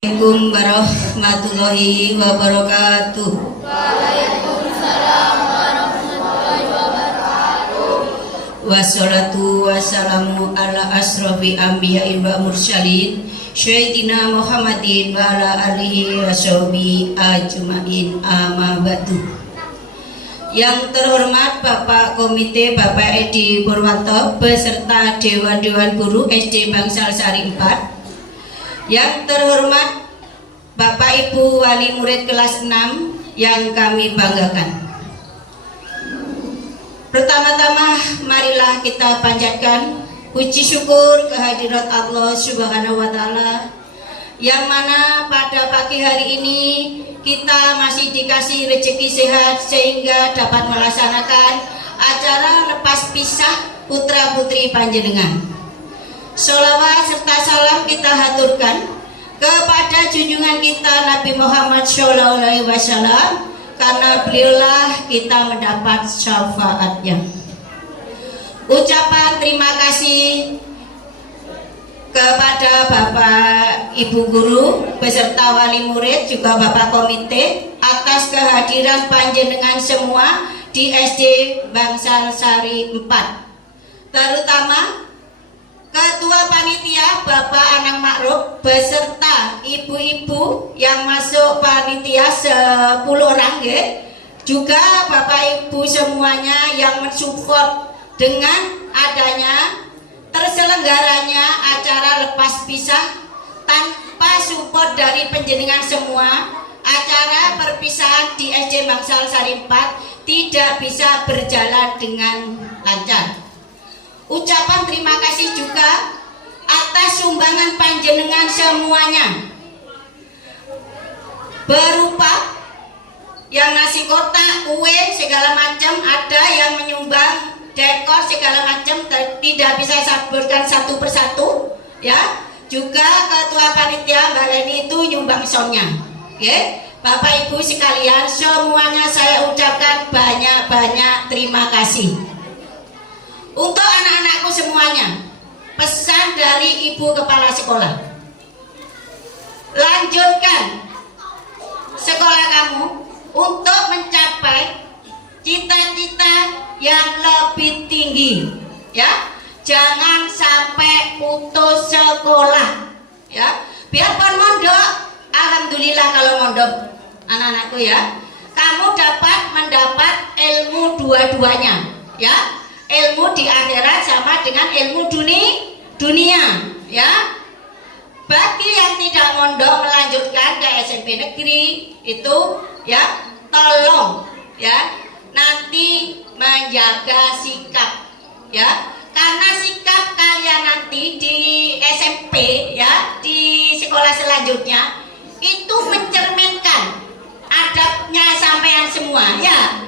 Assalamualaikum warahmatullahi wabarakatuh. Waalaikumsalam warahmatullahi wabarakatuh. Wassalatu wassalamu ala asrofi anbiya'i wa mursalin Sayyidina Muhammadin wa ala alihi wa sahbihi ajma'in, amma ba'du. Yang terhormat Bapak Komite Bapak Edi Purwanto beserta Dewan-Dewan Guru SD Bangsal Sari 4. Yang terhormat Bapak Ibu Wali Murid kelas 6 yang kami banggakan. Pertama-tama marilah kita panjatkan puji syukur kehadirat Allah Subhanahu wa Ta'ala, yang mana pada pagi hari ini kita masih dikasih rezeki sehat sehingga dapat melaksanakan acara lepas pisah putra putri panjenengan. Sholawat serta salam kita haturkan kepada junjungan kita Nabi Muhammad SAW, karena beliaulah kita mendapat syafaatnya. Ucapan terima kasih kepada Bapak Ibu Guru beserta wali murid juga Bapak Komite atas kehadiran panjenengan semua di SD Bangsal Sari 4, terutama Ketua Panitia Bapak Anang Ma'ruf beserta ibu-ibu yang masuk panitia 10 orang ya. Juga Bapak Ibu semuanya yang mensupport dengan adanya terselenggaranya acara lepas pisah. Tanpa support dari penjenengan semua, acara perpisahan di SD Bangsal Sari 4 tidak bisa berjalan dengan lancar. Ucapan terima kasih juga atas sumbangan panjenengan semuanya, berupa yang nasi kotak, kue segala macam, ada yang menyumbang dekor segala macam, tidak bisa sebutkan satu persatu ya. Juga ketua panitia Mbak Leni itu nyumbang soundnya ya. Bapak Ibu sekalian semuanya saya ucapkan banyak-banyak terima kasih. Untuk anak-anakku semuanya, pesan dari Ibu Kepala Sekolah, lanjutkan sekolah kamu untuk mencapai cita-cita yang lebih tinggi ya. Jangan sampai putus sekolah ya. Biarpun mondok, alhamdulillah kalau mondok anak-anakku ya, kamu dapat mendapat ilmu dua-duanya ya. Ilmu di akhirat sama dengan ilmu dunia ya. Bagi yang tidak mondok melanjutkan ke SMP negeri itu ya, tolong ya nanti menjaga sikap ya, karena sikap kalian nanti di SMP ya, di sekolah selanjutnya itu mencerminkan adabnya sampean semua ya.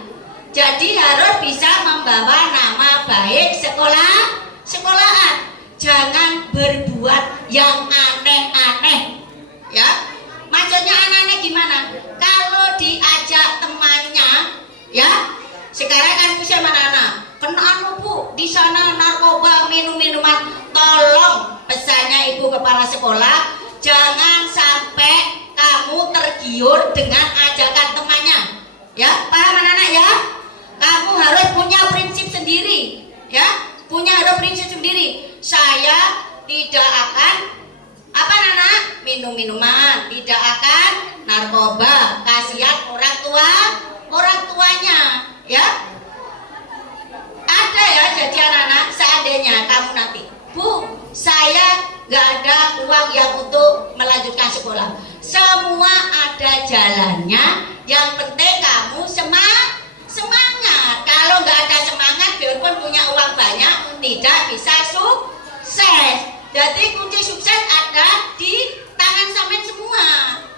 Jadi harus bisa membawa nama baik sekolahan. Jangan berbuat yang aneh-aneh ya. Maksudnya aneh-aneh gimana? Kalau diajak temannya ya, sekarang kan usia anak-anak kena Bu, di sana narkoba, minum-minuman. Tolong pesannya Ibu Kepala Sekolah, jangan sampai kamu tergiur dengan ajakan temannya ya. Paham anak-anak ya? Kamu harus punya prinsip sendiri ya, harus prinsip sendiri. Saya tidak akan minum-minuman, tidak akan narkoba, kasihan orang tuanya ya. Ada ya, jadi anak-anak seandainya kamu nanti, Bu, saya nggak ada uang yang untuk melanjutkan sekolah, semua ada jalannya, yang penting kamu semangat. Kalau nggak ada semangat, biarpun punya uang banyak, tidak bisa sukses. Jadi kunci sukses ada di tangan sampean semua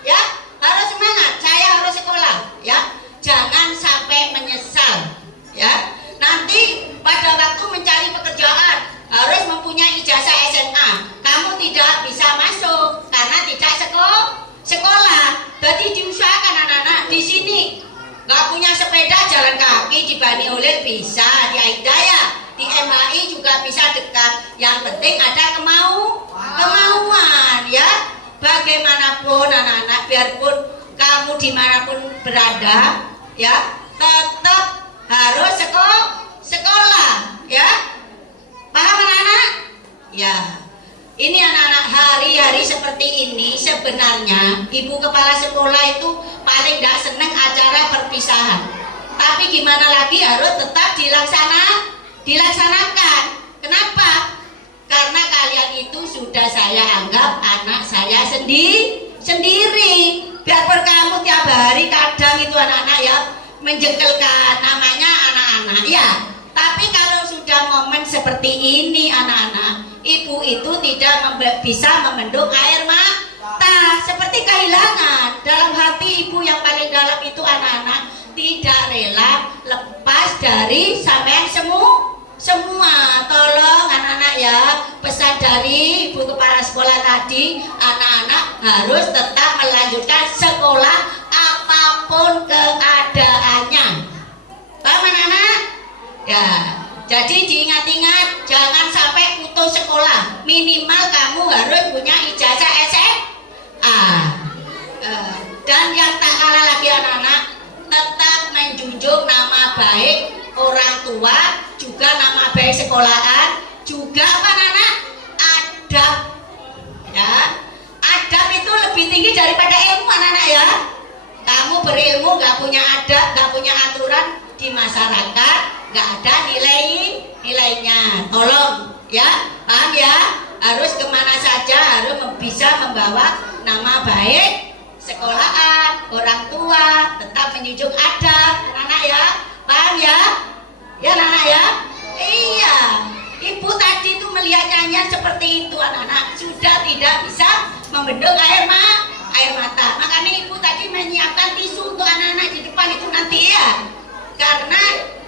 ya. Harus semangat, saya harus sekolah ya. Jangan sampai menyesal ya. Nanti pada waktu mencari pekerjaan harus mempunyai ijazah SMA. Kamu tidak bisa masuk karena tidak sekolah. Jadi diusahakan anak-anak di sini nggak punya sepeda, jalan kaki di Bani Ulil bisa, di Aidaya, di MHI juga bisa dekat. Yang penting ada kemauan ya. bagaimanapun anak-anak, biarpun kamu dimanapun berada, ya tetap harus sekolah, ya. Paham anak-anak? Ya. Ini anak-anak, hari-hari seperti ini sebenarnya ibu kepala sekolah itu paling tidak senang acara perpisahan. Tapi gimana lagi, harus tetap dilaksanakan. Kenapa? Karena kalian itu sudah saya anggap anak saya sendiri. Biarpun kamu tiap hari kadang itu anak-anak ya menjengkelkan, namanya anak-anak ya. Tapi kalau sudah momen seperti ini anak-anak, ibu itu tidak bisa membendung air mata, seperti kehilangan. Dalam hati ibu yang paling dalam itu anak-anak tidak rela lepas dari sampean semua. Tolong anak-anak ya, pesan dari ibu kepala sekolah tadi, anak-anak harus tetap melanjutkan sekolah apapun keadaannya. Paham anak-anak? Ya, jadi diingat-ingat, jangan sampai putus sekolah. Minimal kamu harus punya ijazah SMA. Dan yang tak kalah lagi anak-anak, tetap menjunjung nama baik orang tua, juga nama baik sekolahan, juga apa anak-anak? Adab. Ya, adab itu lebih tinggi daripada ilmu anak-anak ya. Kamu berilmu nggak punya adab, nggak punya aturan di masyarakat, nggak ada nilainya. Tolong ya, paham ya? Harus kemana saja harus bisa membawa nama baik sekolahan, orang tua, tetap menjunjung adab, anak-anak ya. Paham ya? Ya anak-anak ya? Iya. Ibu tadi itu melihatnya seperti itu anak-anak, sudah tidak bisa membendung air mata. Makanya ibu tadi menyiapkan tisu untuk anak-anak di depan itu nanti ya. Karena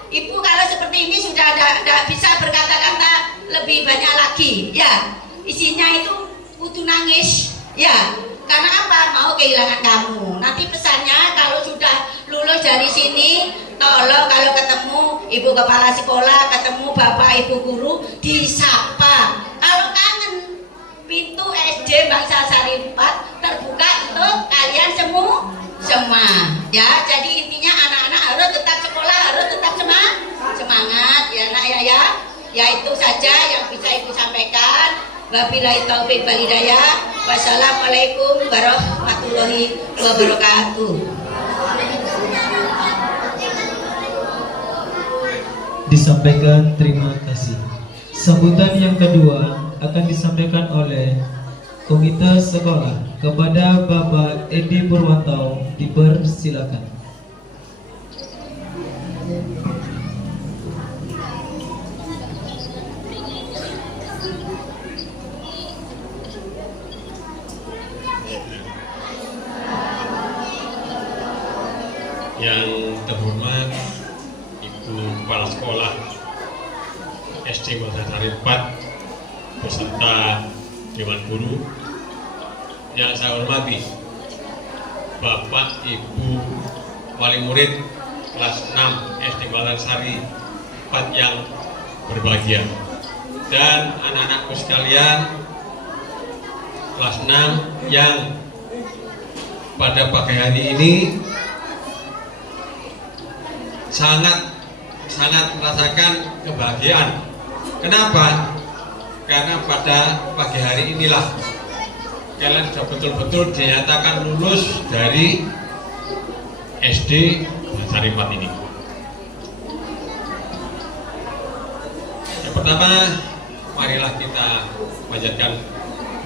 ibu kalau seperti ini sudah tidak bisa berkata-kata lebih banyak lagi ya. Isinya itu kudu nangis ya. Karena apa? Mau kehilangan kamu. Nanti pesannya kalau sudah lulus dari sini, tolong kalau ketemu ibu kepala sekolah, ketemu bapak ibu guru, disapa. Kalau kangen, pintu SD Bangsa Sari 4 terbuka untuk kalian semua. Ya, jadi intinya anak-anak harus tetap sekolah, harus tetap semangat ya nak ya. Ya itu saja yang bisa ibu sampaikan. Wabillahi taufiq wal hidayah. Wassalamualaikum warahmatullahi wabarakatuh. Disampaikan terima kasih. Sambutan yang kedua akan disampaikan oleh Komite Sekolah kepada Bapak Edi Purwanto, dipersilakan. Yang terhormat Ibu Kepala Sekolah SD Bangsa Sari 4 beserta Dewan Guru, yang saya hormati Bapak Ibu Wali Murid kelas 6 SD Bangsa Sari 4 yang berbahagia, dan anak-anakku sekalian kelas 6 yang pada pagi hari ini sangat merasakan kebahagiaan. Kenapa? Karena pada pagi hari inilah kalian sudah betul-betul dinyatakan lulus dari SD Bangsa Sari 4 ini. Yang pertama, marilah kita panjatkan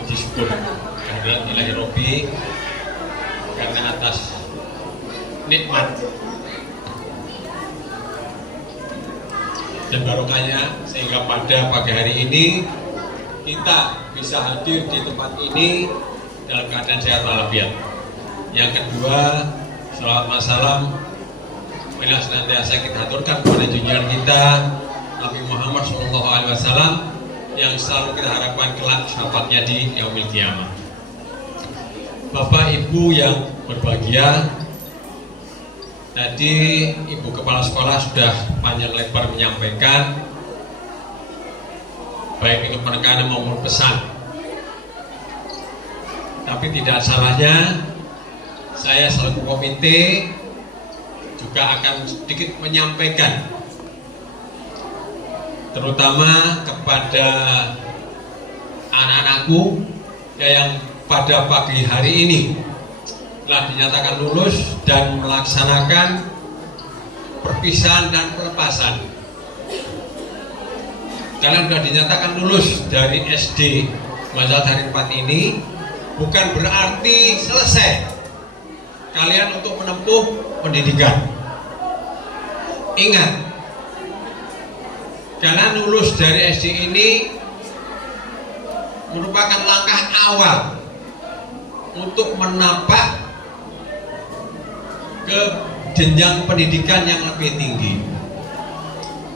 puji syukur kehadirat Ilahi Robbi karena atas nikmat dan barokahnya, sehingga pada pagi hari ini kita bisa hadir di tempat ini dalam keadaan sehat walafiat. Yang kedua, selawat salam marilah senantiasa kita aturkan kepada junjungan kita Nabi Muhammad SAW yang selalu kita harapkan kelak syafaatnya di yaumil qiyamah. Bapak Ibu yang berbahagia, tadi Ibu Kepala Sekolah sudah panjang lebar menyampaikan baik itu penekanan maupun pesan. Tapi tidak salahnya saya selaku komite juga akan sedikit menyampaikan, terutama kepada anak-anakku yang pada pagi hari ini telah dinyatakan lulus dan melaksanakan perpisahan dan pelepasan. Kalian sudah dinyatakan lulus dari SD Basal Sari 4 ini, bukan berarti selesai kalian untuk menempuh pendidikan. Ingat, kalian lulus dari SD ini merupakan langkah awal untuk menapak ke jenjang pendidikan yang lebih tinggi.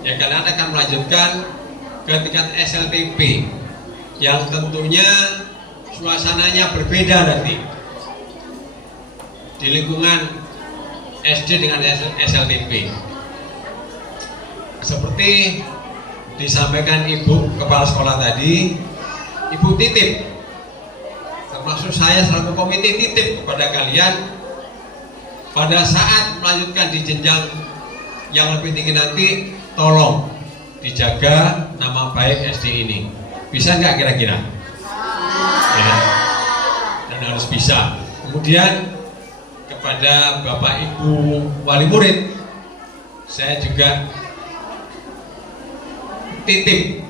Ya, kalian akan melanjutkan ke tingkat SLTP yang tentunya suasananya berbeda nanti di lingkungan SD dengan SLTP. Seperti disampaikan Ibu Kepala Sekolah tadi, Ibu titip, termasuk saya selaku komite titip kepada kalian, pada saat melanjutkan di jenjang yang lebih tinggi nanti, tolong dijaga nama baik SD ini. Bisa nggak kira-kira? Ya, dan harus bisa. Kemudian kepada Bapak Ibu wali murid, saya juga titip,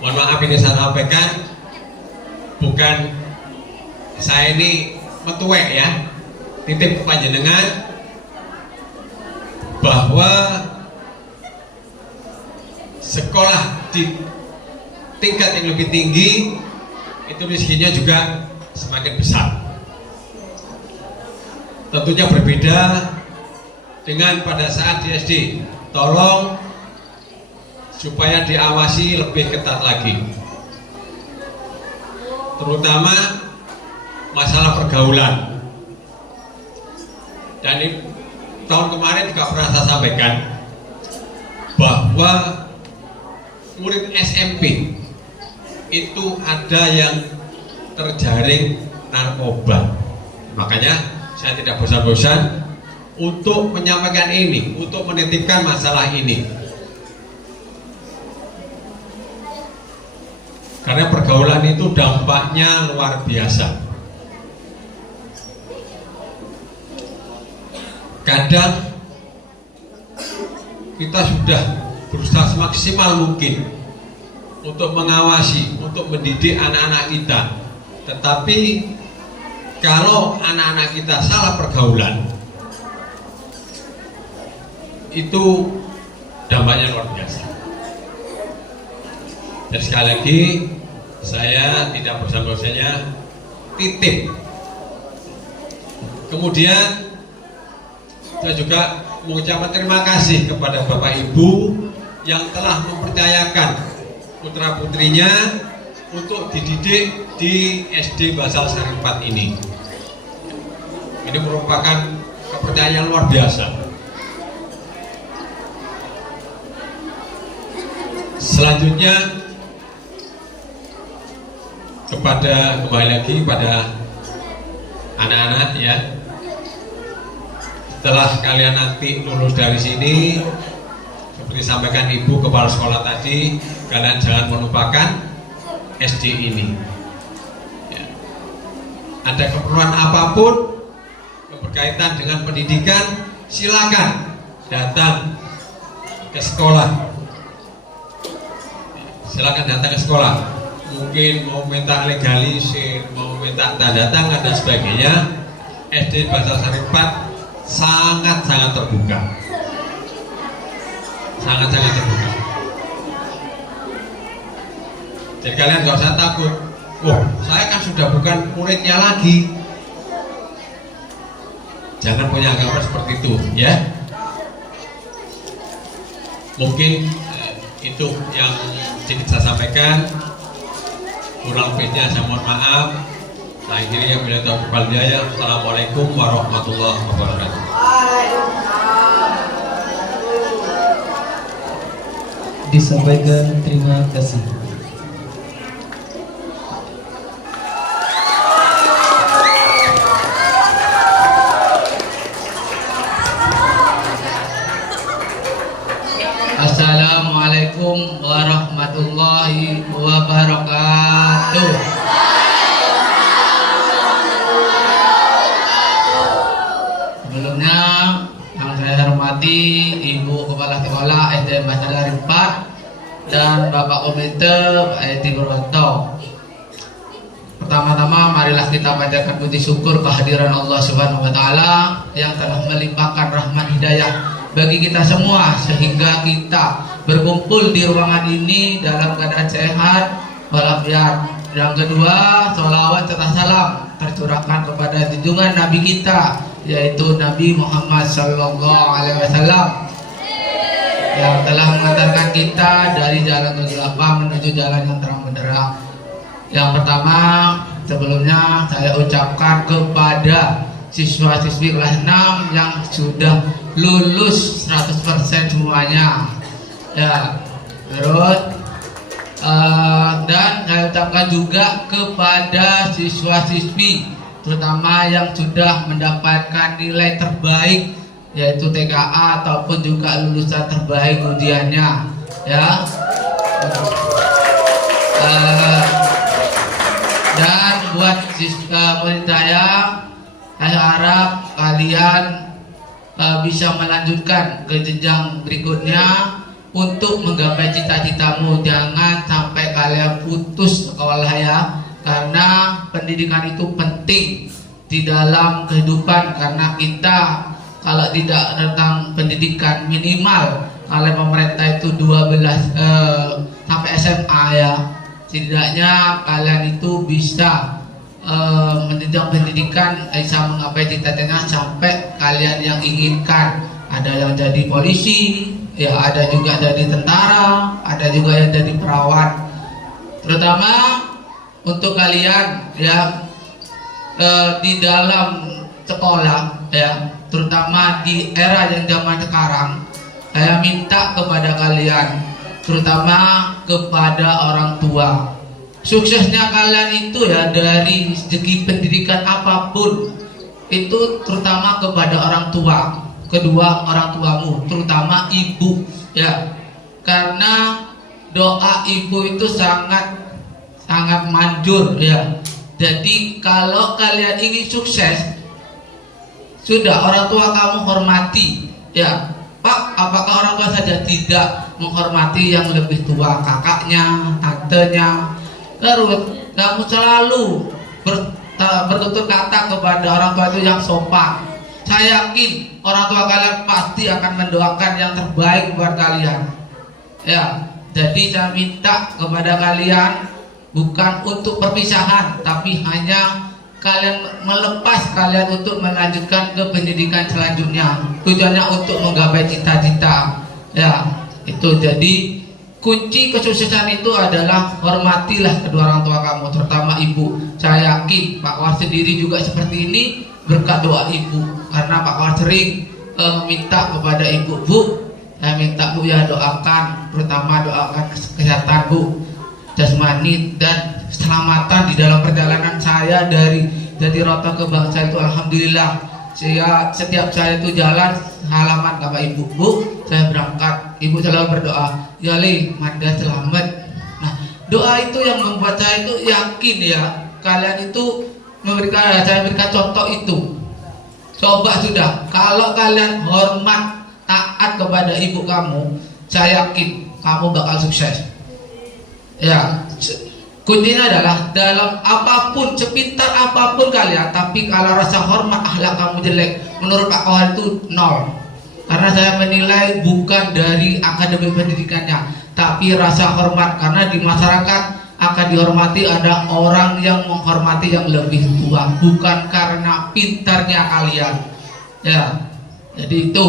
mohon maaf ini saya sampaikan, bukan saya ini metuwek ya, titip panjenengan bahwa sekolah di tingkat yang lebih tinggi itu rezekinya juga semakin besar. Tentunya berbeda dengan pada saat di SD. Tolong supaya diawasi lebih ketat lagi, terutama masalah pergaulan. Dan di tahun kemarin juga pernah saya sampaikan bahwa murid SMP itu ada yang terjaring narkoba. Makanya saya tidak bosan-bosan untuk menyampaikan ini, untuk menitipkan masalah ini. Karena pergaulan itu dampaknya luar biasa. Kadang kita sudah berusaha semaksimal mungkin untuk mengawasi, untuk mendidik anak-anak kita. Tetapi kalau anak-anak kita salah pergaulan, itu dampaknya luar biasa. Dan sekali lagi saya tidak bosan-bosannya titip. Kemudian saya juga mengucapkan terima kasih kepada Bapak Ibu yang telah mempercayakan putra-putrinya untuk dididik di SD Basal Sari 4 ini. Ini merupakan kepercayaan luar biasa. Selanjutnya kembali lagi pada anak-anak ya. Setelah kalian nanti lulus dari sini, seperti sampaikan Ibu Kepala Sekolah tadi, kalian jangan melupakan SD ini ya. Ada keperluan apapun berkaitan dengan pendidikan, silakan datang ke sekolah. Silakan datang ke sekolah. Mungkin mau minta legalisir, mau minta tanda tangan dan sebagainya, SD Basal Sari 4 sangat-sangat terbuka. Sangat-sangat terbuka. Jadi kalian gak usah takut. Wah, saya kan sudah bukan muridnya lagi. Jangan punya anggapan seperti itu, ya. Mungkin itu yang sedikit saya sampaikan. Kurang lebihnya saya mohon maaf. Nah, ini yang bila tahu kepala. Assalamualaikum warahmatullahi wabarakatuh. Disampaikan terima kasih. hormati Ibu Kepala Sekolah SDN Basarari 4 dan Bapak Komite Pak Edi Purwanto. Pertama-tama marilah kita panjatkan puji syukur kehadiran Allah Subhanahu wa taala yang telah melimpahkan rahmat hidayah bagi kita semua sehingga kita berkumpul di ruangan ini dalam keadaan sehat walafiat. Yang kedua, sholawat serta salam tercurahkan kepada junjungan Nabi kita, yaitu Nabi Muhammad Sallallahu Alaihi Wasallam, yang telah mengantarkan kita dari jalan kegelapan menuju jalan yang terang benderang. Yang pertama, sebelumnya saya ucapkan kepada siswa-siswi kelas 6 yang sudah lulus 100% semuanya. Ya, terus dan saya ucapkan juga kepada siswa-siswi terutama yang sudah mendapatkan nilai terbaik, yaitu TKA ataupun juga lulusan terbaik ujiannya, ya. Dan buat murid saya harap kalian bisa melanjutkan ke jenjang berikutnya untuk menggapai cita-citamu. Jangan sampai kalian putus sekolah ya, karena pendidikan itu penting di dalam kehidupan. Karena kita kalau tidak tentang pendidikan minimal oleh pemerintah itu 12 sampai SMA ya, setidaknya kalian itu bisa menjenjang pendidikan, bisa menggapai cita-citanya sampai kalian yang inginkan. Ada yang jadi polisi, ya ada juga jadi tentara, ada juga yang jadi perawat. Terutama untuk kalian ya di dalam sekolah ya, terutama di era yang zaman sekarang, saya minta kepada kalian, terutama kepada orang tua, suksesnya kalian itu ya dari segi pendidikan apapun itu terutama kepada orang tua, kedua orang tuamu, terutama ibu ya, karena doa ibu itu sangat manjur ya. Jadi kalau kalian ingin sukses, sudah orang tua kamu hormati ya. Pak, apakah orang tua saja tidak menghormati yang lebih tua, kakaknya, tantenya? Terus kamu selalu bertutur kata kepada orang tua itu yang sopan. Saya yakin orang tua kalian pasti akan mendoakan yang terbaik buat kalian. Ya, jadi saya minta kepada kalian bukan untuk perpisahan, tapi hanya kalian melepas kalian untuk melanjutkan ke pendidikan selanjutnya. Tujuannya untuk menggapai cita-cita. Ya, itu jadi kunci kesuksesan itu adalah hormatilah kedua orang tua kamu, terutama ibu. Saya yakin Pak War sendiri juga seperti ini berkat doa ibu, karena Pak War sering meminta kepada ibu, Bu, saya minta Bu ya doakan, terutama doakan kesehatan Bu, jasmani dan keselamatan di dalam perjalanan saya dari Roto ke Bangsa itu. Alhamdulillah, setiap saya itu jalan halaman sama ibu, Bu, saya berangkat, ibu selalu berdoa, ya Li, Manda selamat. Nah, doa itu yang membuat saya itu yakin ya, kalian itu saya berikan contoh itu. Coba sudah, kalau kalian hormat, taat kepada ibu kamu, saya yakin kamu bakal sukses. Ya, kuncinya adalah dalam apapun, sepintar apapun kalian, tapi kalau rasa hormat akhlak kamu jelek, menurut Pak Kohar itu nol. Karena saya menilai bukan dari akademi pendidikannya, tapi rasa hormat. Karena di masyarakat akan dihormati ada orang yang menghormati yang lebih tua, bukan karena pintarnya kalian. Ya, jadi itu.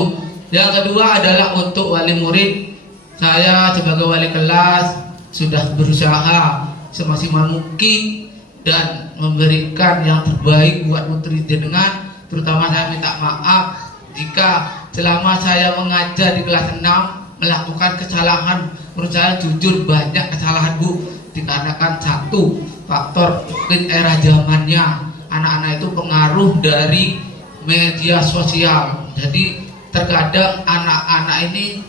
Yang kedua adalah untuk wali murid. Saya sebagai wali kelas sudah berusaha semaksimal mungkin dan memberikan yang terbaik buat putri jenengan. Terutama saya minta maaf jika selama saya mengajar di kelas 6 melakukan kesalahan. Menurut saya jujur banyak kesalahan Bu, dikarenakan satu faktor mungkin era zamannya, anak-anak itu pengaruh dari media sosial. Jadi terkadang anak-anak ini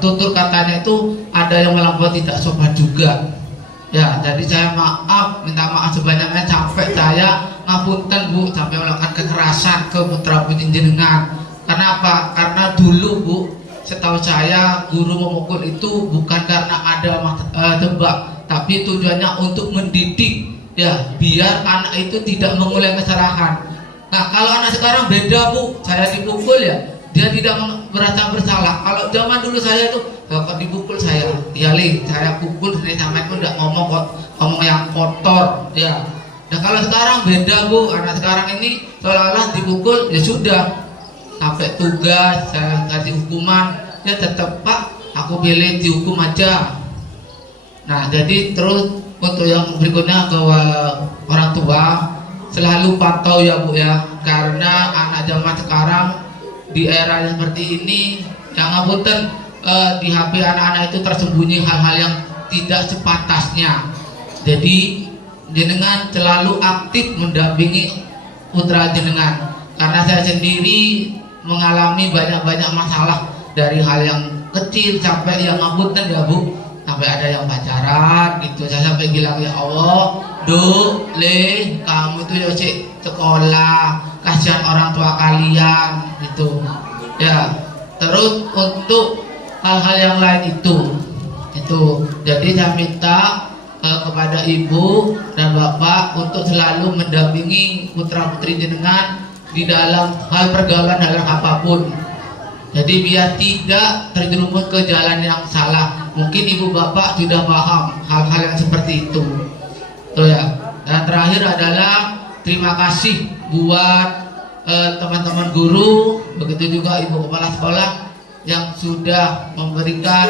tutur katanya itu ada yang melampaui, tidak sopan juga. Ya, jadi saya minta maaf sebanyak-banyaknya sampai saya ngapunten Bu, sampai melakukan kekerasan ke putra putri jenengan. Karena apa? Karena dulu Bu, setahu saya guru memukul itu bukan karena ada tebak, tapi tujuannya untuk mendidik ya, biar anak itu tidak mengulangi kesalahan. Nah kalau anak sekarang beda Bu, saya dipukul ya, dia tidak merasa bersalah. Kalau zaman dulu saya itu, kalau dipukul saya, ya saya pukul dari sampai pun tidak ngomong yang kotor ya. Nah kalau sekarang beda Bu, anak sekarang ini seolah-olah dipukul ya sudah, sampai tugas saya kasih hukuman, ya tetap Pak, aku pilih dihukum aja. Nah jadi terus untuk yang berikutnya ke orang tua, selalu pantau ya Bu ya, karena anak zaman sekarang di era yang seperti ini, yang ngapunten di HP anak-anak itu tersembunyi hal-hal yang tidak sepantasnya. Jadi jenengan selalu aktif mendampingi putra jenengan, karena saya sendiri mengalami banyak masalah dari hal yang kecil sampai yang ngapunten ya Bu, sampai ada yang pacaran gitu. Saya sampai bilang, ya Allah, kamu itu ya sekolah, kasihan orang tua kalian gitu ya. Terus untuk hal-hal yang lain itu jadi saya minta kepada ibu dan bapak untuk selalu mendampingi putra putri jenengan di dalam hal pergaulan dalam apapun. Jadi biar tidak terjerumus ke jalan yang salah. Mungkin ibu bapak sudah paham hal-hal yang seperti itu. Tuh ya. Dan terakhir adalah terima kasih buat teman-teman guru, begitu juga ibu kepala sekolah yang sudah memberikan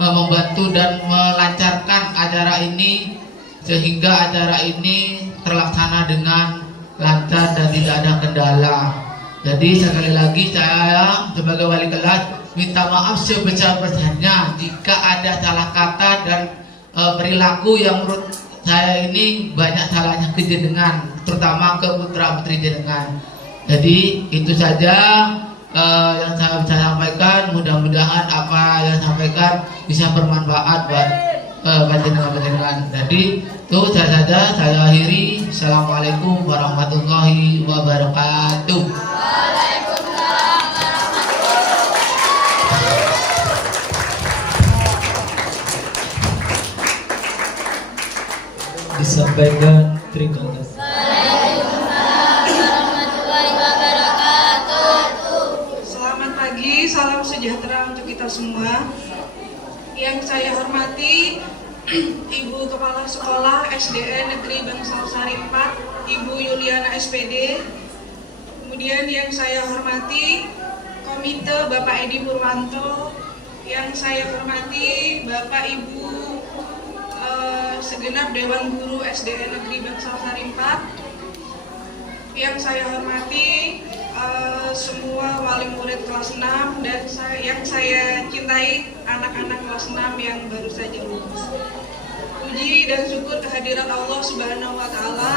membantu dan melancarkan acara ini, sehingga acara ini terlaksana dengan lancar dan tidak ada kendala. Jadi sekali lagi saya sebagai wali kelas minta maaf sebesar-besarnya jika ada salah kata dan perilaku yang menurut saya ini banyak salahnya ke jenengan, terutama ke putra putri jenengan. Jadi itu saja yang saya bisa sampaikan. Mudah-mudahan apa yang saya sampaikan bisa bermanfaat buat panjenengan. Jadi itu saja saya akhiri. Assalamualaikum warahmatullahi wabarakatuh. Disampaikan terima kasih. Selamat pagi, salam sejahtera untuk kita semua. Yang saya hormati Ibu Kepala Sekolah SDN Negeri Bangsal Sari 4, Ibu Yuliana SPD. Kemudian yang saya hormati Komite Bapak Edi Purwanto. Yang saya hormati Bapak Ibu segenap Dewan Guru SDN Negeri Bangsal Sari 4. Yang saya hormati semua wali murid kelas 6 dan yang saya cintai anak-anak kelas 6 yang baru saja lulus. Puji dan syukur kehadiran Allah Subhanahu wa Ta'ala,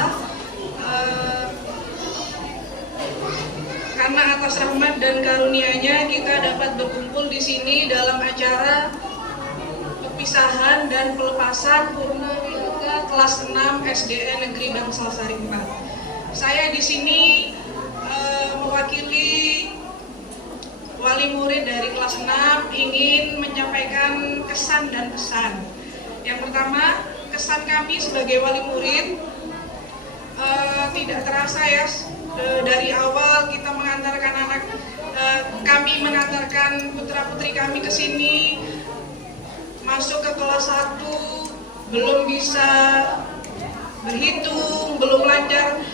karena atas rahmat dan karunia-Nya kita dapat berkumpul di sini dalam acara perpisahan dan pelepasan Purnawiraga kelas 6 SDN Negeri Bangsal Sari 4. Saya di sini mewakili wali murid dari kelas 6 ingin menyampaikan kesan dan pesan. Yang pertama, kesan kami sebagai wali murid, tidak terasa ya, dari awal kita mengantarkan kami mengantarkan putra putri kami ke sini, masuk ke kelas 1 belum bisa berhitung, belum lancar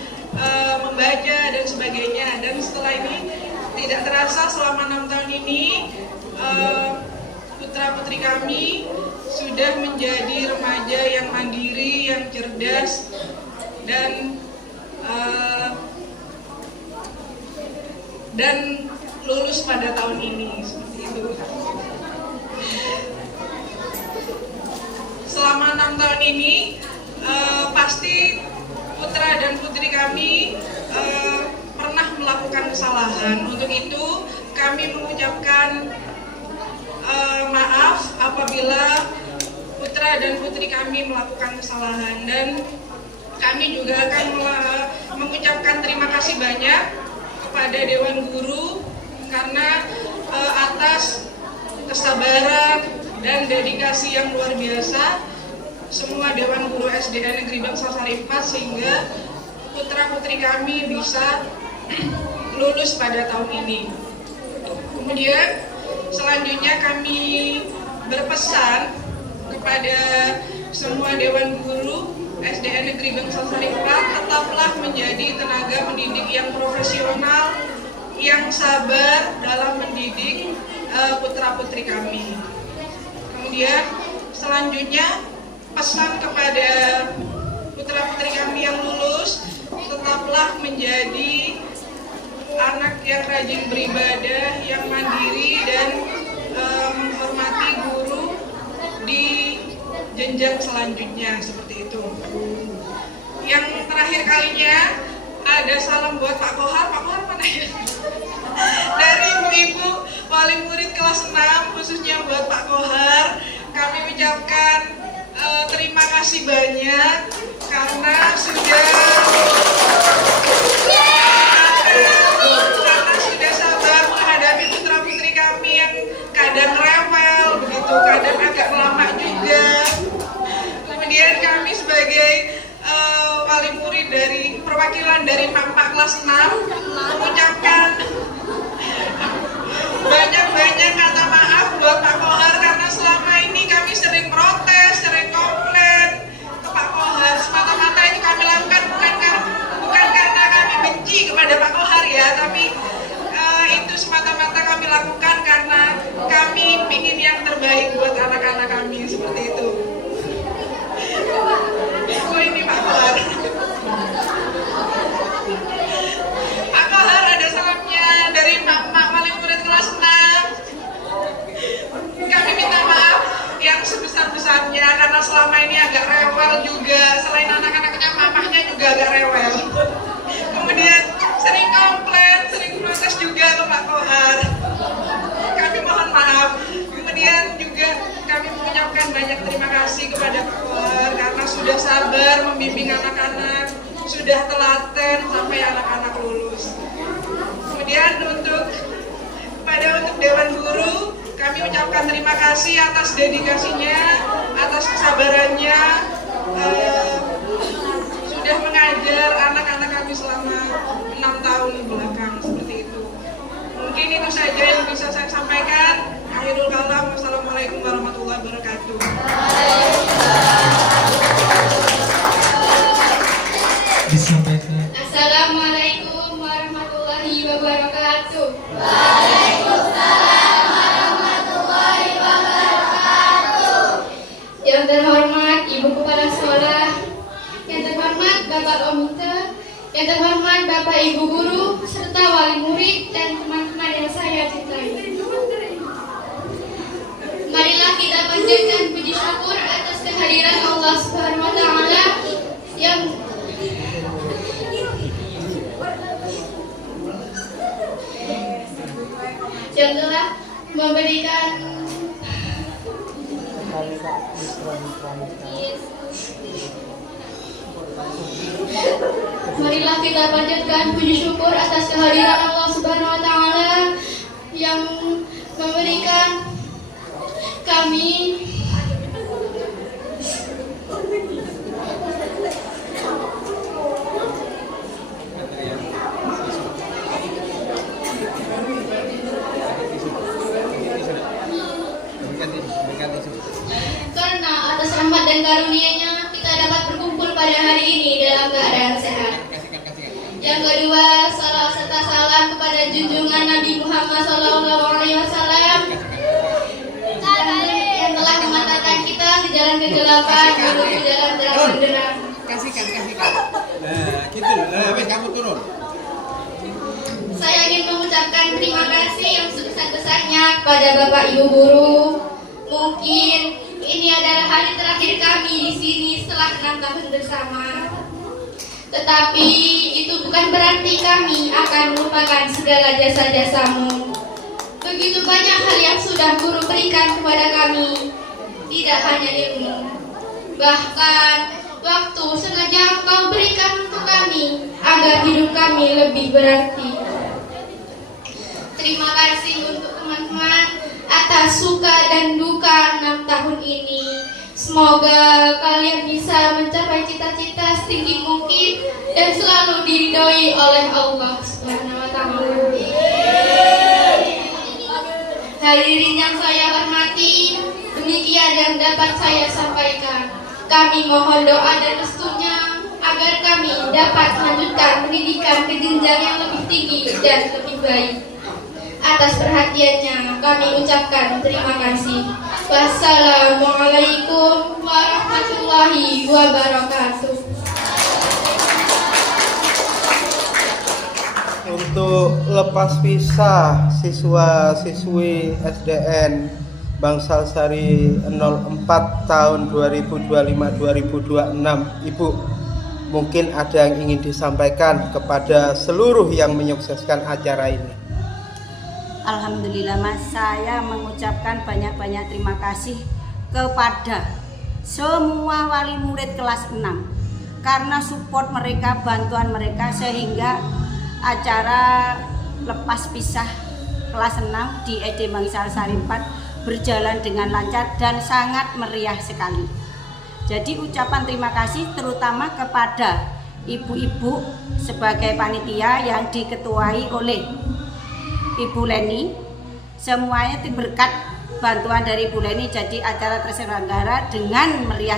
membaca dan sebagainya. Dan setelah ini tidak terasa selama 6 tahun ini putra putri kami sudah menjadi remaja yang mandiri, yang cerdas, dan lulus pada tahun ini. Seperti itu. Selama 6 tahun ini pasti putra dan putri kami pernah melakukan kesalahan. Untuk itu kami mengucapkan maaf apabila putra dan putri kami melakukan kesalahan, dan kami juga akan mengucapkan terima kasih banyak kepada Dewan Guru karena atas kesabaran dan dedikasi yang luar biasa semua Dewan Guru SDN Negeri Bangsal Sari 4 sehingga putra-putri kami bisa lulus pada tahun ini. Kemudian selanjutnya kami berpesan kepada semua Dewan Guru SDN Negeri Bangsal Sari 4 tetaplah menjadi tenaga pendidik yang profesional, yang sabar dalam mendidik putra-putri kami. Kemudian selanjutnya pesan kepada putra-putri kami yang lulus, tetaplah menjadi anak yang rajin beribadah, yang mandiri dan menghormati guru di jenjang selanjutnya, seperti itu. Yang terakhir kalinya ada salam buat Pak Kohar. Pak Kohar mana ya? Dari ibu-ibu wali murid kelas 6 khususnya buat Pak Kohar, kami ucapkan terima kasih banyak karena sudah sabar menghadapi putra-putri kami yang kadang rewel begitu, kadang agak lama juga. Kemudian kami sebagai wali murid dari perwakilan dari Mak kelas 6 mengucapkan banyak-banyak kata maaf buat Pak Kohar karena selama ini kami sering protes, sering komplain ke Pak Kohar. Semata-mata itu kami lakukan bukan karena kami benci kepada Pak Kohar ya, tapi itu semata-mata kami lakukan karena kami ingin yang terbaik buat anak-anak kami, seperti itu. Ini Pak Kohar. Pak Kohar ada salamnya dari Mak wali murid kelas 6. Kami minta maaf yang sebesar-besarnya karena selama ini agak rewel juga. Selain anak-anaknya, mamahnya juga agak rewel. Kemudian sering komplain, sering protes juga ke Pak Kohar. Kami mohon maaf. Kemudian juga kami mengucapkan banyak terima kasih kepada Pak Kohar karena sudah sabar membimbing anak-anak, sudah telaten sampai anak-anak lulus. Kemudian untuk Dewan Guru, kami ucapkan terima kasih atas dedikasinya, atas kesabarannya, sudah mengajar anak-anak kami selama 6 tahun belakang, seperti itu. Mungkin itu saja yang bisa saya sampaikan. Akhirul kalam, wassalamualaikum warahmatullahi wabarakatuh. Disampaikan. Assalamualaikum warahmatullahi wabarakatuh. Yang terhormat Ibu Kepala Sekolah, yang terhormat Bapak Omite, yang terhormat Bapak Ibu Guru, serta wali murid dan teman-teman yang saya cintai. Marilah kita panjatkan puji syukur atas kehadiran Allah Subhanahu wa taala yang telah memberikan Marilah kita panjatkan puji syukur atas kehadiran Allah Subhanahu wa taala yang memberikan kami karena atas rahmat dan karunia-Nya kita dapat berkumpul pada hari ini dalam keadaan sehat. Yang kedua, salam serta salam kepada junjungan Nabi Muhammad SAW yang telah mematahkan kita di jalan kegelapan menuju jalan terang benderang. Kasihkan. Nah, gitu. Wes kamu turun. Saya ingin mengucapkan terima kasih yang sebesar-besarnya kepada Bapak Ibu Guru. Mungkin ini adalah hari terakhir kami di sini setelah 6 tahun bersama. Tetapi itu bukan berarti kami akan melupakan segala jasa-jasamu. Begitu banyak hal yang sudah Guru berikan kepada kami, tidak hanya ilmu, bahkan waktu sengaja Engkau berikan untuk kami agar hidup kami lebih berarti. Terima kasih untuk teman-teman atas suka dan duka 6 tahun ini. Semoga kalian bisa mencapai cita-cita setinggi mungkin dan selalu diridhoi oleh Allah Subhanahu wa Ta'ala. Hadirin yang saya hormati, demikian yang dapat saya sampaikan. Kami mohon doa dan restunya agar kami dapat melanjutkan pendidikan ke jenjang yang lebih tinggi dan lebih baik. Atas perhatiannya kami ucapkan terima kasih. Wassalamualaikum warahmatullahi wabarakatuh. Untuk lepas pisah siswa-siswi SDN Bangsal Sari 04 tahun 2025-2026, Ibu, mungkin ada yang ingin disampaikan kepada seluruh yang menyukseskan acara ini. Alhamdulillah Mas, saya mengucapkan banyak-banyak terima kasih kepada semua wali murid kelas 6 karena support mereka, bantuan mereka, sehingga acara lepas pisah kelas 6 di SD Bangsal Sari 4 berjalan dengan lancar dan sangat meriah sekali. Jadi ucapan terima kasih terutama kepada ibu-ibu sebagai panitia yang diketuai oleh Ibu Leni. Semuanya itu berkat bantuan dari Bu Leni, jadi acara terselenggara dengan meriah.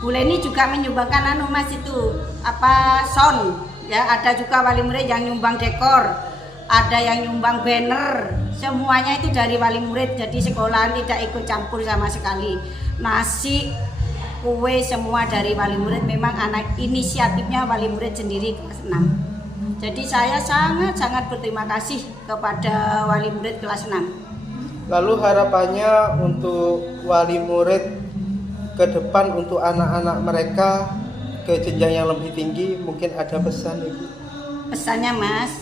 Bu Leni juga menyumbangkan Mas itu sound ya, ada juga wali murid yang nyumbang dekor, ada yang nyumbang banner, semuanya itu dari wali murid. Jadi sekolahan tidak ikut campur sama sekali. Nasi, kue semua dari wali murid, memang anak inisiatifnya wali murid sendiri kelas 6. Jadi saya sangat berterima kasih kepada wali murid kelas 6. Lalu harapannya untuk wali murid ke depan untuk anak-anak mereka ke jenjang yang lebih tinggi, mungkin ada pesan, Ibu? Pesannya Mas,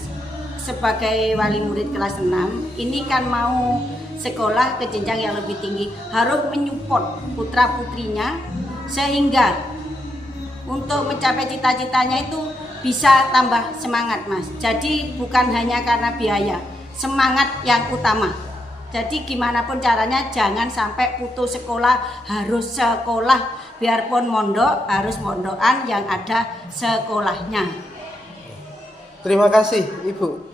sebagai wali murid kelas 6 ini kan mau sekolah ke jenjang yang lebih tinggi, harus menyupport putra putrinya sehingga untuk mencapai cita-citanya itu bisa tambah semangat Mas. Jadi bukan hanya karena biaya, semangat yang utama. Jadi gimana pun caranya jangan sampai putus sekolah, harus sekolah, biarpun mondok harus mondokan yang ada sekolahnya. Terima kasih Ibu.